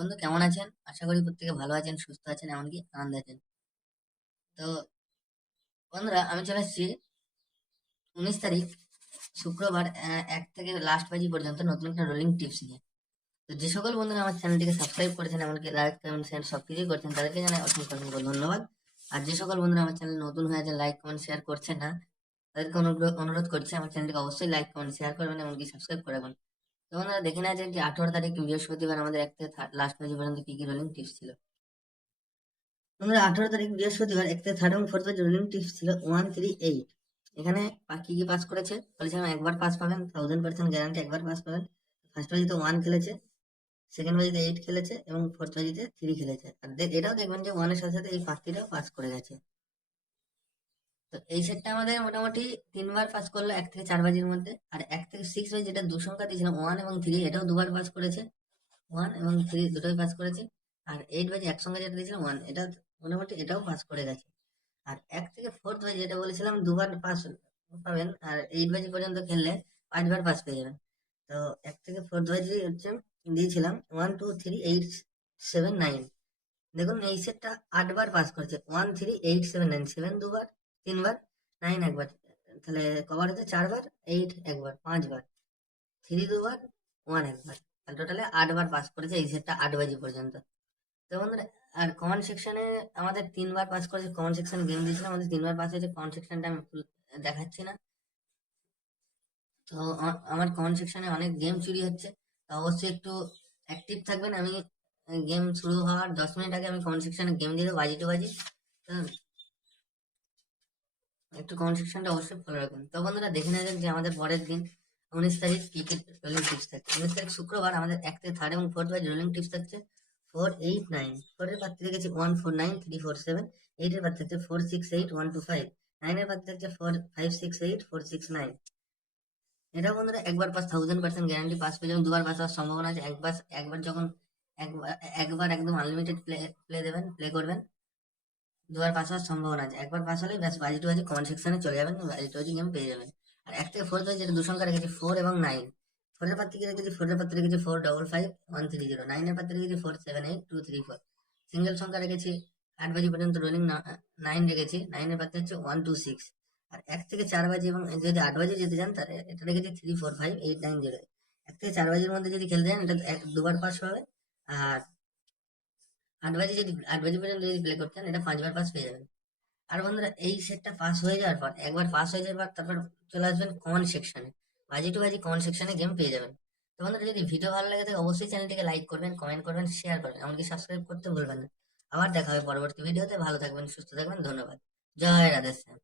বন্ধু কেমন আছেন? আশা করি প্রত্যেকে ভালো আছেন, সুস্থ আছেন, এমনকি আনন্দে আছেন। তো বন্ধুরা, আমি চলে এসেছি 19 তারিখ শুক্রবার 1 থেকে লাস্ট বাজি পর্যন্ত নতুন একটা রোলিং টিপস নিয়ে। তো যে সকল বন্ধুরা আমার চ্যানেলটিকে সাবস্ক্রাইব করেছেন, এমনকি লাইক কমেন্ট শেয়ার সবকিছুই করছেন, তাদেরকে জানাই অসংখ্য অসংখ্য ধন্যবাদ। আর যে সকল বন্ধুরা আমার চ্যানেল নতুন হয়ে আছে, লাইক কমেন্ট শেয়ার করছেন না, তাদেরকে অনুরোধ করছি আমার চ্যানেলটিকে অবশ্যই লাইক কমেন্ট শেয়ার করবেন, এমনকি সাবস্ক্রাইব করে রাখবেন। তো বন্ধুরা, দেখে নেওয়া যায় যে 18 তারিখ বৃহস্পতিবার আমাদের 1 থেকে লাস্ট বাজি পর্যন্ত কি কি রোলিং টিপস ছিল। বন্ধুরা, 18 তারিখ বৃহস্পতিবার 1 থেকে থার্ড এবং ফোর্থ রোলিং টিপস ছিল 138। এখানে কি কি পাস করেছে বলেছিলাম, একবার পাস পাবেন, 1000% গ্যারান্টি, একবার পাস পাবেন। ফার্স্ট বাজিতে 1 খেলেছে, সেকেন্ড বাজিতে 8 খেলেছে এবং ফোর্থ বাজিতে 3 খেলেছে। আর এটাও দেখবেন যে 1 এর সাথে সাথে এই পাখিটাও পাস করে গেছে। তো এই সেটটা আমাদের মোটামুটি 3বার পাস করলো 1 থেকে 4 বাজির মধ্যে। আর 1 থেকে 6 বাজি যেটা দু সংখ্যা দিয়েছিলাম 1 এবং 3, এটাও দুবার পাস করেছে, 1 এবং 3 দুটোই পাস করেছে। আর 8 বাজি একসঙ্গে যেটা দিয়েছিলাম 1, এটা মোটামুটি এটাও পাস করে গেছে। আর 1 থেকে 4 বাজি যেটা বলেছিলাম দুবার পাস পাবেন, আর 8 বাজি পর্যন্ত খেললে 5বার পাস পেয়ে যাবেন। তো 1 থেকে 4 বাজি হচ্ছে দিয়েছিলাম 1 2 3 8 7 9। দেখুন এই সেটটা 8বার পাস করেছে, 1 3 8 7 9, 7 দুবার, 3বার, 9 একবার। তাহলে কবার হচ্ছে 4বার, 8 একবার, 5বার, 3 দুবার, 1 একবার। তাহলে টোটালে 8বার পাস করেছে এই সেটটা 8 বাজি পর্যন্ত। তো বন্ধুরা, আর কমেন্ট সেকশনে আমাদের 3বার পাস করেছে, কমেন্ট সেকশন গেম দিয়েছিলাম, আমাদের 3বার পাস হয়েছে। কমেন্ট সেকশনটা আমি দেখাচ্ছি না। তো আমার কমেন্ট সেকশনে অনেক গেম চুরি হচ্ছে, তো অবশ্যই একটু অ্যাক্টিভ থাকবেন। আমি গেম শুরু হওয়ার 10 মিনিট আগে আমি কমেন্ট সেকশনে গেম দিয়ে দেবো বাজি টু বাজি। তো একটু কমেন্ট সেকশনটা অবশ্যই ফলো রাখবেন। তো বন্ধুরা, দেখে নেওয়া যাক যে আমাদের পরের দিন 19 তারিখ কি কি রোলিং টিপস থাকছে। 19 তারিখ শুক্রবার আমাদের 1 থেকে 3 এবং 4 বাই রোলিং টিপস থাকছে 4 8 9। 4 এর পাত্রে রেখেছি 1 4 9 3 4 7। 8 এর পাত্রে থাকছে 4 6 8 1 2 5। 9 এর পাত্রে থাকছে 4 5 6 8 4 6 9। এটা বন্ধুরা একবার পাস 1000% গ্যারান্টি, পাস পেয়ে যাবেন। দুবার পাস হওয়ার সম্ভাবনা আছে। একবার একবার যখন একবার একবার একদম আনলিমিটেড প্লে দেবেন, প্লে করবেন, দুবার পাস হওয়ার সম্ভাবনা আছে। একবার পাস হলেই ব্যাস বাজি টু বাজি কমেন্ট সেকশনে চলে যাবেন, বাজি টু বাজি গেম পেয়ে যাবেন। আর 1 থেকে 4 বাজি যেটা দু সংখ্যা রেখেছি 4 এবং 9। 4 এর পাত্রে কি রেখেছি, 4 এর পাত্রে রেখেছি 4 5 5 1 3 0। 9 এর পাত্রে রেখেছি 4 7 8 2 3 4। সিঙ্গেল সংখ্যা রেখেছি 8 বাজি পর্যন্ত রোলিং 9 রেখেছি, 9 এর পাত্রে হচ্ছে 1 2 6। আর 1 থেকে 4 বাজি এবং যদি 8 বাজি যেতে চান তাহলে এটা রেখেছি 3 4 5 8 9 0। 1 থেকে 4 বাজির মধ্যে যদি খেলতে চান এটা দুবার পাস হবে। আর 8 বাজি পর্যন্ত যদি প্লে করতে চান এটা 5বার পাস পেয়ে যাবেন। আর বন্ধুরা, এই সেটটা পাস হয়ে যাওয়ার পর, একবার পাস হয়ে যাওয়ার পর তারপর চলে আসবেন কমেন্ট সেকশনে, বাজি টু বাজি কমেন্ট সেকশনে গেম পেয়ে যাবেন। তো বন্ধুরা, যদি ভিডিও ভালো লাগে থাকে অবশ্যই চ্যানেলটিকে লাইক করবেন, কমেন্ট করবেন, শেয়ার করবেন, এমনকি সাবস্ক্রাইব করতে ভুলবেন না। আবার দেখা হবে পরবর্তী ভিডিওতে। ভালো থাকবেন, সুস্থ থাকবেন, ধন্যবাদ। জয় রাধেশ্যাম।